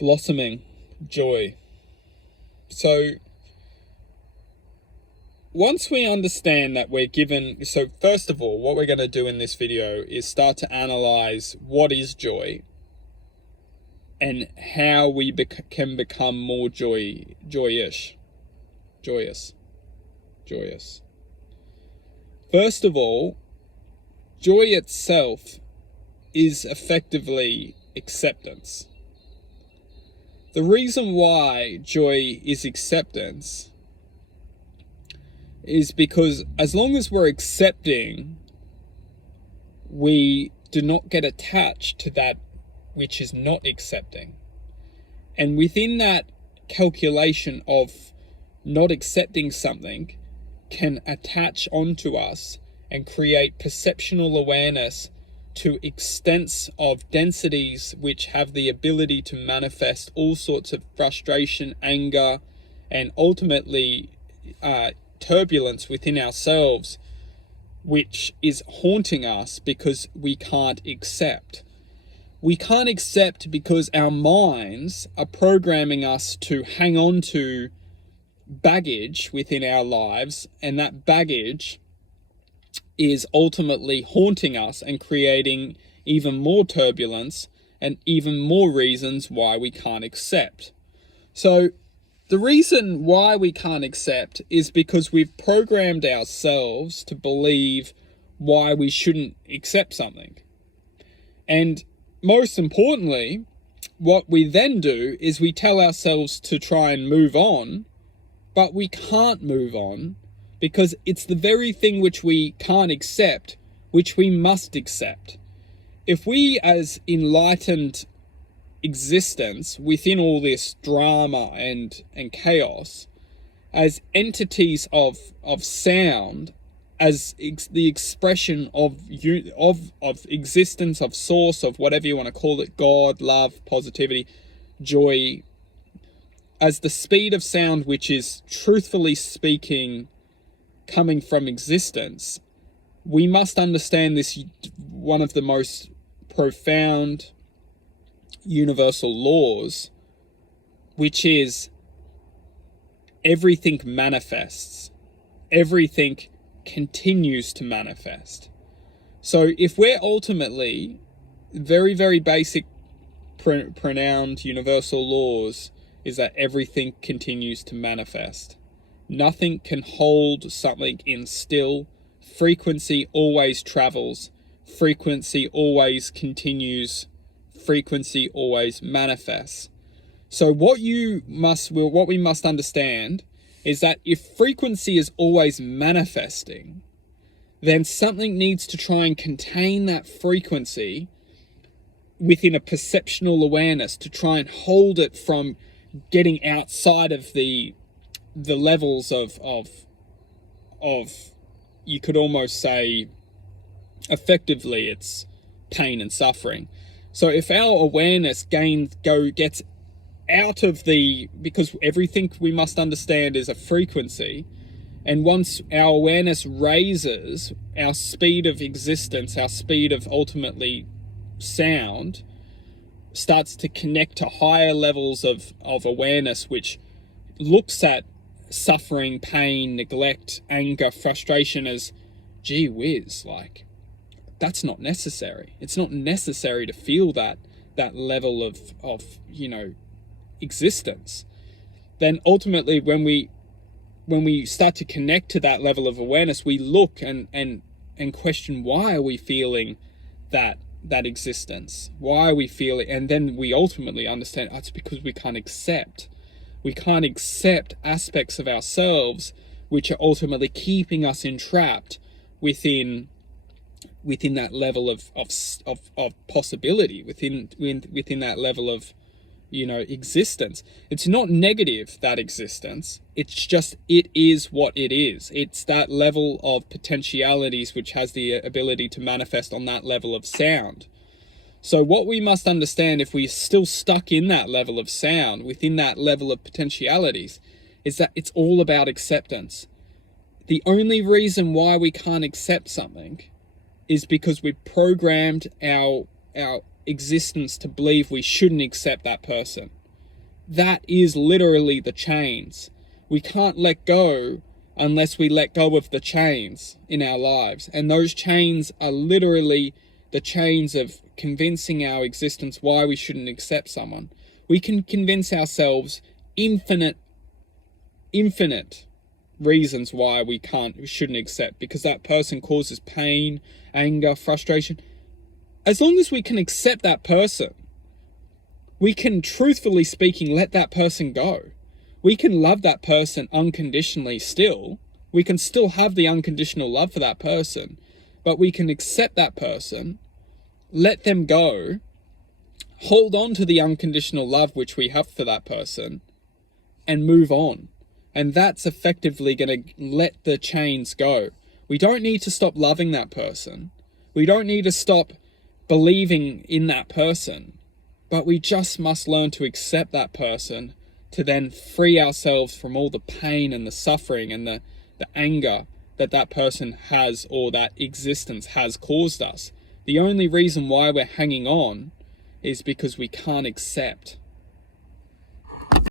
blossoming joy. So once we understand that we're given, so first of all, what we're going to do in this video is start to analyze what is joy and how we can become more joyous. First of all, joy itself is effectively acceptance. The reason why joy is acceptance is because as long as we're accepting, we do not get attached to that which is not accepting. And within that calculation of not accepting something can attach onto us and create perceptual awareness to extents of densities which have the ability to manifest all sorts of frustration, anger, and ultimately turbulence within ourselves, which is haunting us because we can't accept. We can't accept because our minds are programming us to hang on to baggage within our lives, and that baggage is ultimately haunting us and creating even more turbulence and even more reasons why we can't accept. So the reason why we can't accept is because we've programmed ourselves to believe why we shouldn't accept something. And most importantly, what we then do is we tell ourselves to try and move on, but we can't move on because it's the very thing which we can't accept, which we must accept. If we as enlightened existence within all this drama and chaos, as entities of sound, as the expression of existence, of source, of whatever you want to call it, God, love, positivity, joy, as the speed of sound which is truthfully speaking coming from existence, we must understand this, one of the most profound universal laws, which is everything manifests, everything continues to manifest. So if we're ultimately very, very basic pronounced universal laws is that everything continues to manifest. Nothing can hold something in still. Frequency always travels. Frequency always continues. Frequency always manifests. So what we must understand is that if frequency is always manifesting, then something needs to try and contain that frequency within a perceptual awareness to try and hold it from getting outside of the levels of you could almost say effectively it's pain and suffering. So if our awareness gets out of because everything we must understand is a frequency, and once our awareness raises, our speed of existence, our speed of ultimately sound starts to connect to higher levels of awareness, which looks at suffering, pain, neglect, anger, frustration as, gee whiz, like, that's not necessary. It's not necessary to feel that level of existence. Then ultimately when we start to connect to that level of awareness, we look and question, why are we feeling that existence? Why are we feeling? And then we ultimately understand, it's because we can't accept aspects of ourselves which are ultimately keeping us entrapped within that level of possibility, within that level of existence. It's not negative, that existence. It's just, it is what it is. It's that level of potentialities which has the ability to manifest on that level of sound. So what we must understand, if we're still stuck in that level of sound, within that level of potentialities, is that it's all about acceptance. The only reason why we can't accept something is because we've programmed our existence to believe we shouldn't accept that person. that is literally the chains. We can't let go unless we let go of the chains in our lives. And those chains are literally the chains of convincing our existence why we shouldn't accept someone. We can convince ourselves infinite reasons why we shouldn't accept, because that person causes pain, anger, frustration. As long as we can accept that person, we can, truthfully speaking, let that person go. We can love that person unconditionally still. We can still have the unconditional love for that person, but we can accept that person, let them go, hold on to the unconditional love which we have for that person, and move on. And that's effectively going to let the chains go. We don't need to stop loving that person. We don't need to stop believing in that person. But we just must learn to accept that person, to then free ourselves from all the pain and the suffering and the anger that that person has, or that existence has caused us. The only reason why we're hanging on is because we can't accept